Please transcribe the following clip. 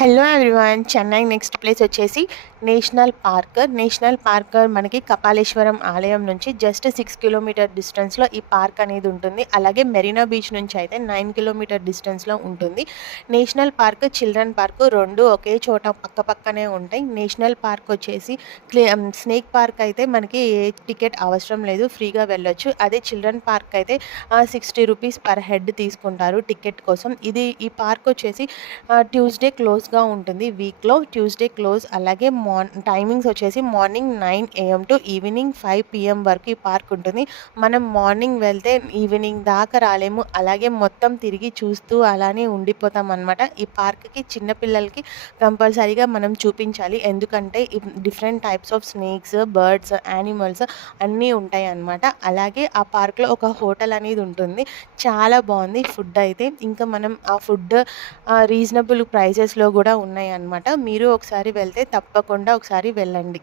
Hello everyone, Chennai next place వచ్చేసి national park మనకి కపాలేశ్వరం ఆలయం నుంచి జస్ట్ 6 కిలోమీటర్ డిస్టెన్స్లో ఈ పార్క్ అనేది ఉంటుంది. అలాగే మెరీనా బీచ్ నుంచి అయితే 9 కిలోమీటర్ డిస్టెన్స్లో ఉంటుంది. నేషనల్ పార్క్, చిల్డ్రన్ పార్క్ రెండు ఒకే చోట పక్కనే ఉంటాయి. నేషనల్ పార్క్ వచ్చేసి స్నేక్ పార్క్ అయితే మనకి ఏ టికెట్ అవసరం లేదు, ఫ్రీగా వెళ్ళొచ్చు. అదే చిల్డ్రన్ పార్క్ అయితే 60 రూపీస్ పర్ హెడ్ తీసుకుంటారు టికెట్ కోసం. ఈ పార్క్ వచ్చేసి ట్యూస్డే క్లోజ్గా ఉంటుంది, వీక్లో ట్యూస్డే క్లోజ్. అలాగే టైమింగ్స్ వచ్చేసి morning 9 AM to evening 5 PM వరకు ఈ పార్క్ ఉంటుంది. మనం మార్నింగ్ వెళ్తే ఈవినింగ్ దాకా రాలేము, అలాగే మొత్తం తిరిగి చూస్తూ అలానే ఉండిపోతాం అనమాట. ఈ పార్క్కి చిన్నపిల్లలకి కంపల్సరీగా మనం చూపించాలి, ఎందుకంటే different types of snakes, birds, animals అన్నీ ఉంటాయి అన్నమాట. అలాగే ఆ పార్క్లో ఒక హోటల్ అనేది ఉంటుంది, చాలా బాగుంది ఫుడ్ అయితే. ఇంకా మనం ఆ ఫుడ్ రీజనబుల్ ప్రైజెస్లో కూడా ఉన్నాయి అన్నమాట. మీరు ఒకసారి వెళ్తే తప్పకుండా ఒకసారి వెళ్ళండి.